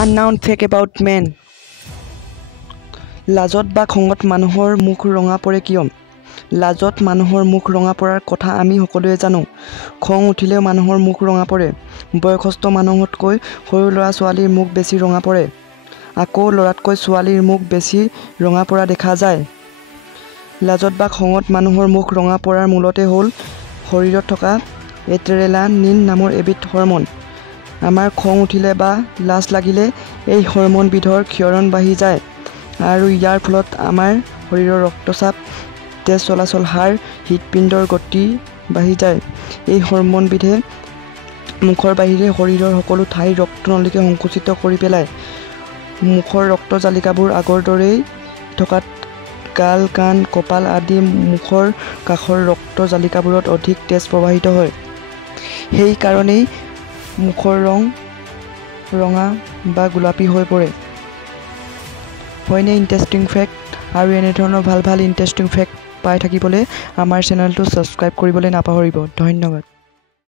Unknown fact about men. লাজত বা খঙত মানুহৰ মুখ ৰঙা পৰে কিয়? লাজত মানুহৰ মুখ ৰঙা পৰাৰ কথা আমি সকলোৱে জানো। খং উঠিলেও মানুহৰ মুখ ৰঙা পৰে। বয়সস্থ মানুহতকৈ সৰু ল'ৰা ছোৱালীৰ মুখ বেছি ৰঙা পৰে। আকৌ ল'ৰাতকৈ ছোৱালীৰ মুখ বেছি ৰঙা পৰা দেখা যায়। লাজত বা খঙত মানুহৰ মুখ ৰঙা পৰাৰ মূলতে হ'ল শৰীৰত থকা এড্ৰেনালিন নামৰ এবিধ হৰম'ন। আমাৰ খং উঠিলে বা লাজ লাগিলে এই হৰম'নবিধৰ ক্ষৰণ বাঢ়ি যায় আৰু ইয়াৰ ফলত আমাৰ শৰীৰৰ ৰক্তচাপ, তেজ চলাচল হাৰ, হৃদপিণ্ডৰ গতি বাঢ়ি যায়। এই হৰম'নবিধে মুখৰ বাহিৰে শৰীৰৰ সকলো ঠাইৰ ৰক্তনলীকে সংকুচিত কৰি পেলায়। মুখৰ ৰক্তজালিকাবোৰ আগৰ দৰেই থকাত গাল, কাণ, কপাল আদি মুখৰ কাষৰ ৰক্তজালিকাবোৰত অধিক তেজ প্ৰবাহিত হয়। সেই কাৰণেই মুখৰ ৰং ৰঙা বা গোলাপী হৈ পৰে। হয়নে ইণ্টাৰেষ্টিং ফেক্ট? আৰু এনেধৰণৰ ভাল ইণ্টাৰেষ্টিং ফেক্ট পাই থাকিবলৈ আমাৰ চেনেলটো ছাবস্ক্ৰাইব কৰিবলৈ নাপাহৰিব। ধন্যবাদ।